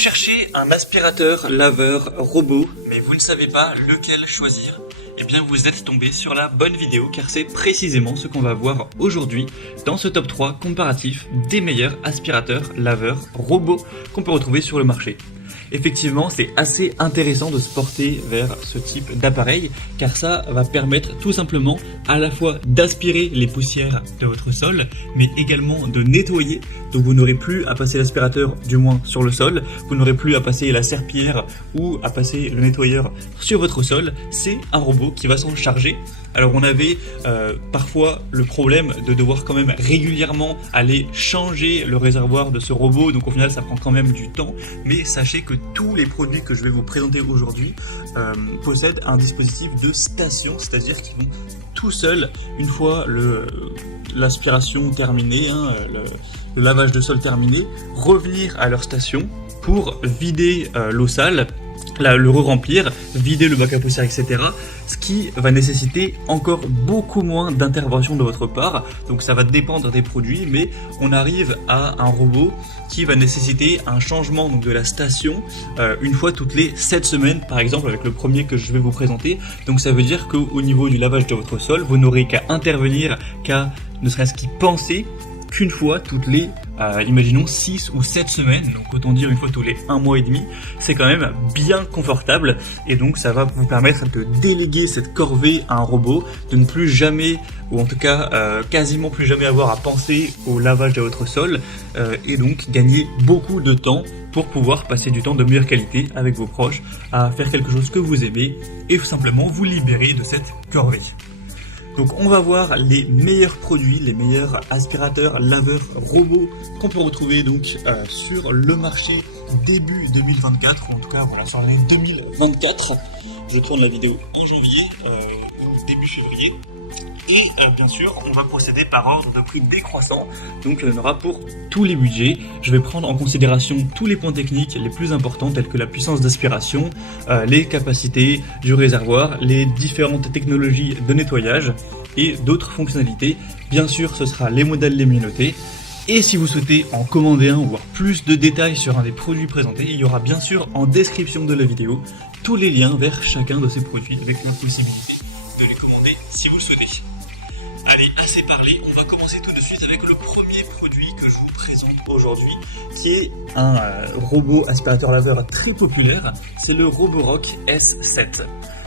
recherchez un aspirateur laveur robot, mais vous ne savez pas lequel choisir, eh bien vous êtes tombé sur la bonne vidéo car c'est précisément ce qu'on va voir aujourd'hui dans ce top 3 comparatif des meilleurs aspirateurs laveurs robots qu'on peut retrouver sur le marché. Effectivement, c'est assez intéressant de se porter vers ce type d'appareil car ça va permettre tout simplement à la fois d'aspirer les poussières de votre sol mais également de nettoyer. Donc vous n'aurez plus à passer l'aspirateur du moins sur le sol, vous n'aurez plus à passer la serpillière ou à passer le nettoyeur sur votre sol, c'est un robot qui va s'en charger. Alors on avait parfois le problème de devoir quand même régulièrement aller changer le réservoir de ce robot, donc au final ça prend quand même du temps, mais sachez que tous les produits que je vais vous présenter aujourd'hui possèdent un dispositif de station, c'est-à-dire qu'ils vont tout seuls, une fois l'aspiration terminée, le lavage de sol terminé, revenir à leur station pour vider l'eau sale, le re-remplir, vider le bac à poussière, etc. Ce qui va nécessiter encore beaucoup moins d'intervention de votre part. Donc ça va dépendre des produits, mais on arrive à un robot qui va nécessiter un changement donc, de la station une fois toutes les 7 semaines, par exemple avec le premier que je vais vous présenter. Donc ça veut dire qu'au niveau du lavage de votre sol, vous n'aurez qu'à intervenir, qu'à ne serait-ce qu'y penser qu'une fois toutes les, imaginons 6 ou 7 semaines, donc autant dire une fois tous les 1 mois et demi, c'est quand même bien confortable et donc ça va vous permettre de déléguer cette corvée à un robot, de ne plus jamais, ou en tout cas quasiment plus jamais avoir à penser au lavage de votre sol et donc gagner beaucoup de temps pour pouvoir passer du temps de meilleure qualité avec vos proches, à faire quelque chose que vous aimez et tout simplement vous libérer de cette corvée. Donc on va voir les meilleurs produits, les meilleurs aspirateurs laveurs robots qu'on peut retrouver donc sur le marché début 2024, ou en tout cas voilà sur l'année 2024. Je tourne la vidéo en janvier ou début février. Et bien sûr, on va procéder par ordre de prix décroissant, donc il y en aura pour tous les budgets. Je vais prendre en considération tous les points techniques les plus importants, tels que la puissance d'aspiration, les capacités du réservoir, les différentes technologies de nettoyage et d'autres fonctionnalités. Bien sûr, ce sera les modèles les mieux notés. Et si vous souhaitez en commander un ou voir plus de détails sur un des produits présentés, il y aura bien sûr en description de la vidéo tous les liens vers chacun de ces produits avec la possibilité de les commander si vous le souhaitez. Allez, assez parlé, on va commencer tout de suite avec le premier produit que je vous présente aujourd'hui, qui est un robot aspirateur laveur très populaire, c'est le Roborock S7.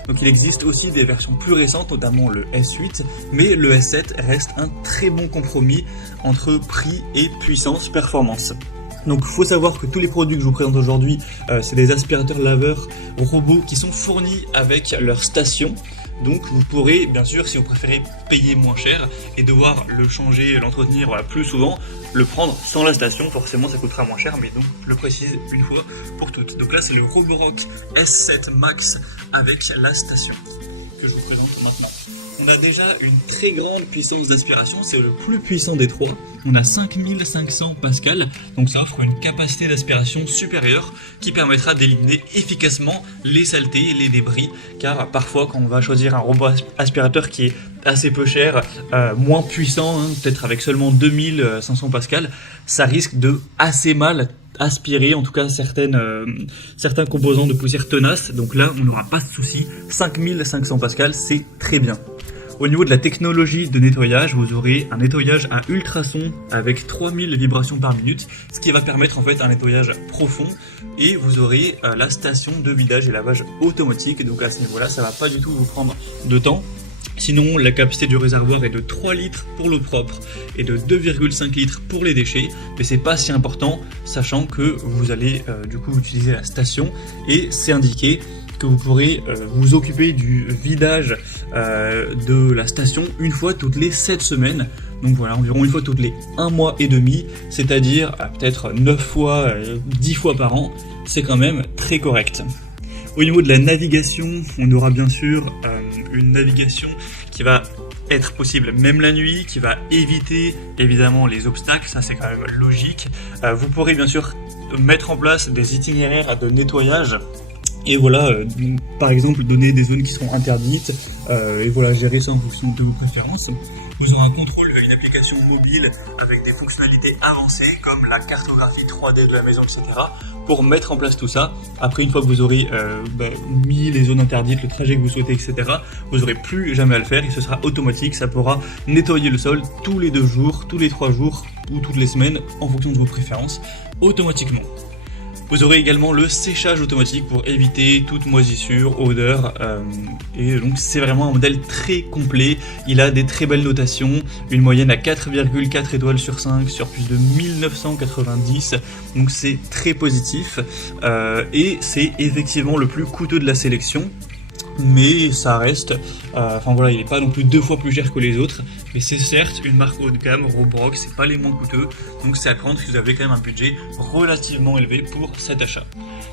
Donc il existe aussi des versions plus récentes, notamment le S8, mais le S7 reste un très bon compromis entre prix et puissance performance. Donc il faut savoir que tous les produits que je vous présente aujourd'hui, c'est des aspirateurs laveurs robots qui sont fournis avec leur station. Donc vous pourrez, bien sûr, si vous préférez payer moins cher et devoir le changer, l'entretenir plus souvent, le prendre sans la station, forcément ça coûtera moins cher, mais donc je le précise une fois pour toutes. Donc là c'est le Roborock S7 Max avec la station que je vous présente maintenant. On a déjà une très grande puissance d'aspiration, c'est le plus puissant des trois. On a 5500 pascal, donc ça offre une capacité d'aspiration supérieure qui permettra d'éliminer efficacement les saletés et les débris, car parfois quand on va choisir un robot aspirateur qui est assez peu cher, moins puissant, peut-être avec seulement 2500 pascal, ça risque de assez mal aspirer, en tout cas certains composants de poussière tenaces. Donc là on n'aura pas de souci, 5500 pascal c'est très bien. Au niveau de la technologie de nettoyage, vous aurez un nettoyage à ultrasons avec 3000 vibrations par minute, ce qui va permettre en fait un nettoyage profond, et vous aurez la station de vidage et lavage automatique, donc à ce niveau-là ça va pas du tout vous prendre de temps. Sinon, la capacité du réservoir est de 3 litres pour l'eau propre et de 2,5 litres pour les déchets, mais c'est pas si important, sachant que vous allez du coup utiliser la station, et c'est indiqué que vous pourrez vous occuper du vidage de la station une fois toutes les 7 semaines. Donc voilà, environ une fois toutes les 1 mois et demi, c'est-à-dire peut-être 9 fois, 10 fois par an, c'est quand même très correct. Au niveau de la navigation, on aura bien sûr une navigation qui va être possible même la nuit, qui va éviter évidemment les obstacles, ça c'est quand même logique. Vous pourrez bien sûr mettre en place des itinéraires de nettoyage Et voilà, par exemple, donner des zones qui seront interdites, et voilà, gérer ça en fonction de vos préférences. Vous aurez un contrôle, une application mobile avec des fonctionnalités avancées comme la cartographie 3D de la maison, etc. pour mettre en place tout ça. Après, une fois que vous aurez mis les zones interdites, le trajet que vous souhaitez, etc., vous n'aurez plus jamais à le faire et ce sera automatique. Ça pourra nettoyer le sol tous les 2 jours, tous les 3 jours ou toutes les semaines en fonction de vos préférences, automatiquement. Vous aurez également le séchage automatique pour éviter toute moisissure, odeur, et donc c'est vraiment un modèle très complet. Il a des très belles notations, une moyenne à 4,4 étoiles sur 5 sur plus de 1990, donc c'est très positif, et c'est effectivement le plus coûteux de la sélection. Mais ça reste, enfin voilà, il n'est pas non plus 2 fois plus cher que les autres, mais c'est certes une marque haut de gamme, Roborock, c'est pas les moins coûteux, donc c'est à prendre si vous avez quand même un budget relativement élevé pour cet achat.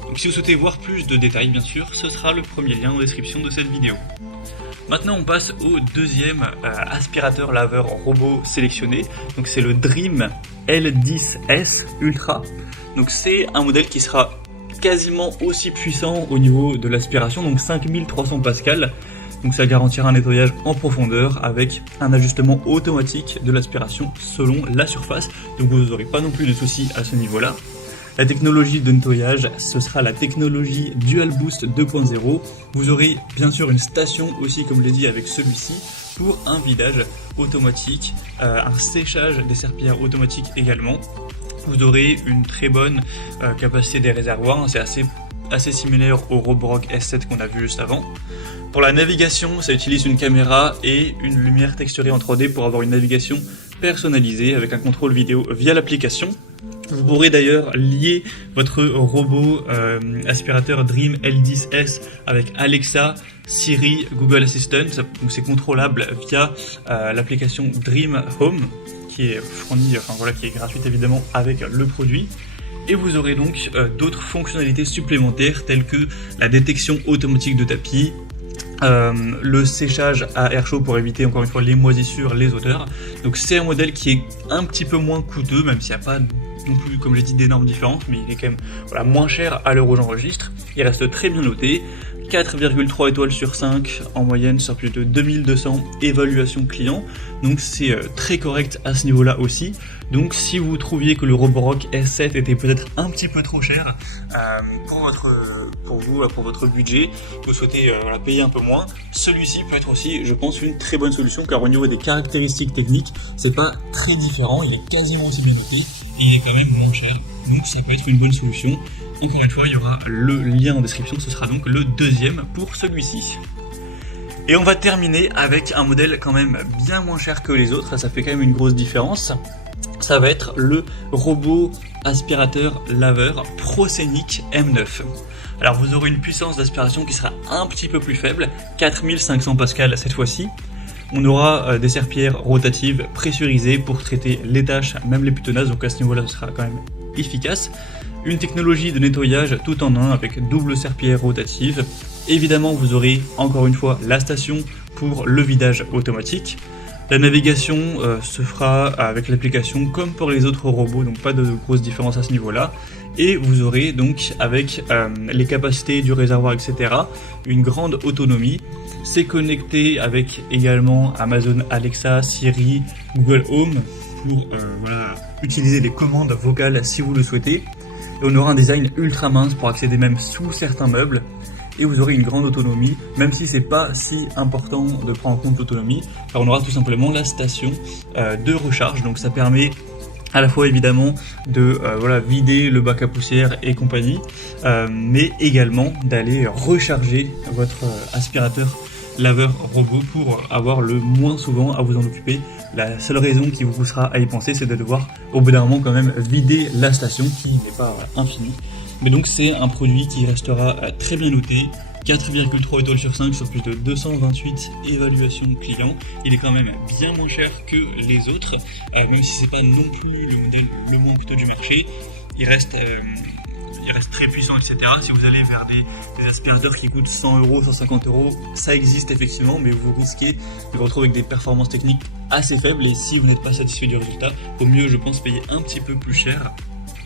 Donc si vous souhaitez voir plus de détails, bien sûr, ce sera le premier lien en description de cette vidéo. Maintenant on passe au deuxième aspirateur laveur robot sélectionné, donc c'est le Dream L10S Ultra. Donc c'est un modèle qui sera quasiment aussi puissant au niveau de l'aspiration, donc 5300 pascal, donc ça garantira un nettoyage en profondeur avec un ajustement automatique de l'aspiration selon la surface, donc vous n'aurez pas non plus de soucis à ce niveau là. La technologie de nettoyage, ce sera la technologie Dual Boost 2.0. Vous aurez bien sûr une station aussi, comme je l'ai dit, avec celui-ci pour un vidage automatique, un séchage des serpillères automatique également. Vous aurez une très bonne capacité des réservoirs, c'est assez similaire au Roborock S7 qu'on a vu juste avant. Pour la navigation, ça utilise une caméra et une lumière texturée en 3D pour avoir une navigation personnalisée avec un contrôle vidéo via l'application. Vous pourrez d'ailleurs lier votre robot aspirateur Dream L10S avec Alexa, Siri, Google Assistant, donc c'est contrôlable via l'application Dream Home, qui est fournie, qui est gratuite évidemment avec le produit. Et vous aurez donc d'autres fonctionnalités supplémentaires telles que la détection automatique de tapis, le séchage à air chaud pour éviter encore une fois les moisissures, les odeurs. Donc c'est un modèle qui est un petit peu moins coûteux, même s'il n'y a pas non plus, comme j'ai dit, d'énormes différences, mais il est quand même moins cher à l'heure où j'enregistre. Il reste très bien noté, 4,3 étoiles sur 5 en moyenne sur plus de 2200 évaluations clients, donc c'est très correct à ce niveau-là aussi. Donc si vous trouviez que le Roborock S7 était peut-être un petit peu trop cher pour votre budget, vous souhaitez payer un peu moins, celui-ci peut être aussi, je pense, une très bonne solution, car au niveau des caractéristiques techniques, c'est pas très différent, il est quasiment aussi bien noté, et il est quand même moins cher, donc ça peut être une bonne solution. Encore une fois, il y aura le lien en description, ce sera donc le deuxième pour celui-ci. Et on va terminer avec un modèle quand même bien moins cher que les autres, ça fait quand même une grosse différence. Ça va être le robot aspirateur laveur ProScenic M9. Alors vous aurez une puissance d'aspiration qui sera un petit peu plus faible, 4500 pascal cette fois-ci. On aura des serpillères rotatives pressurisées pour traiter les tâches, même les plus tenaces, donc à ce niveau-là ce sera quand même efficace. Une technologie de nettoyage tout en un avec double serpillière rotative. Évidemment, vous aurez encore une fois la station pour le vidage automatique. La navigation se fera avec l'application comme pour les autres robots, donc pas de grosses différences à ce niveau-là. Et vous aurez donc avec les capacités du réservoir, etc., une grande autonomie. C'est connecté avec également Amazon Alexa, Siri, Google Home pour utiliser des commandes vocales si vous le souhaitez. Et on aura un design ultra mince pour accéder même sous certains meubles. Et vous aurez une grande autonomie, même si c'est pas si important de prendre en compte l'autonomie, car on aura tout simplement la station de recharge. Donc ça permet à la fois évidemment de vider le bac à poussière et compagnie, mais également d'aller recharger votre aspirateur laveur robot pour avoir le moins souvent à vous en occuper. La seule raison qui vous poussera à y penser, c'est de devoir au bout d'un moment quand même vider la station qui n'est pas infinie. Mais donc c'est un produit qui restera très bien noté, 4,3 étoiles sur 5 sur plus de 228 évaluations clients. Il est quand même bien moins cher que les autres, même si c'est pas non plus le modèle le moins coûteux du marché. Il reste très puissant, etc. Si vous allez vers des aspirateurs qui coûtent 100 €, 150 €, ça existe effectivement, mais vous risquez de vous retrouver avec des performances techniques assez faibles, et si vous n'êtes pas satisfait du résultat, au mieux, je pense, payer un petit peu plus cher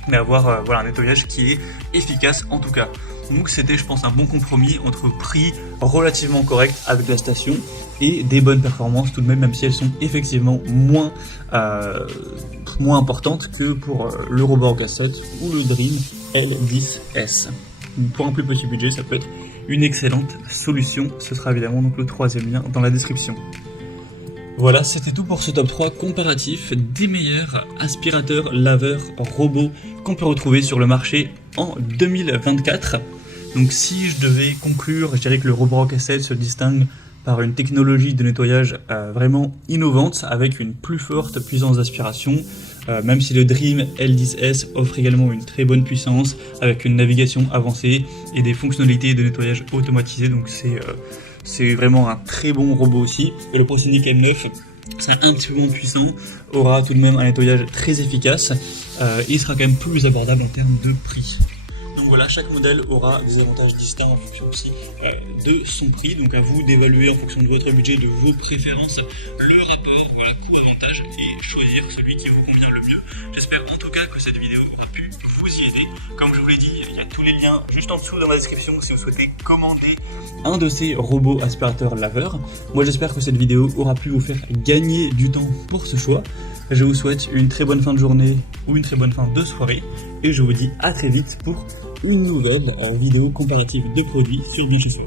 mais avoir voilà, un nettoyage qui est efficace en tout cas. Donc c'était, je pense, un bon compromis entre prix relativement correct avec la station et des bonnes performances tout de même, même si elles sont effectivement moins importantes que pour le Roborock Assault ou le Dream L10S. Donc pour un plus petit budget, ça peut être une excellente solution. Ce sera évidemment donc le troisième lien dans la description. Voilà, c'était tout pour ce top 3 comparatif des meilleurs aspirateurs laveurs robots qu'on peut retrouver sur le marché en 2024. Donc si je devais conclure, je dirais que le Roborock Assault se distingue par une technologie de nettoyage vraiment innovante avec une plus forte puissance d'aspiration, même si le Dream L10S offre également une très bonne puissance avec une navigation avancée et des fonctionnalités de nettoyage automatisé, donc c'est vraiment un très bon robot aussi. Et le Prosonic M9, c'est un petit peu moins puissant, aura tout de même un nettoyage très efficace et sera quand même plus abordable en termes de prix. Donc voilà, chaque modèle aura des avantages distincts en fonction aussi de son prix. Donc à vous d'évaluer en fonction de votre budget, de vos préférences, le rapport voilà, coût-avantage et choisir celui qui vous convient le mieux. J'espère en tout cas que cette vidéo aura pu vous y aider. Comme je vous l'ai dit, il y a tous les liens juste en dessous dans la description si vous souhaitez commander un de ces robots aspirateurs laveurs. Moi j'espère que cette vidéo aura pu vous faire gagner du temps pour ce choix. Je vous souhaite une très bonne fin de journée ou une très bonne fin de soirée et je vous dis à très vite pour une nouvelle vidéo comparative de produits sur Bichefeu.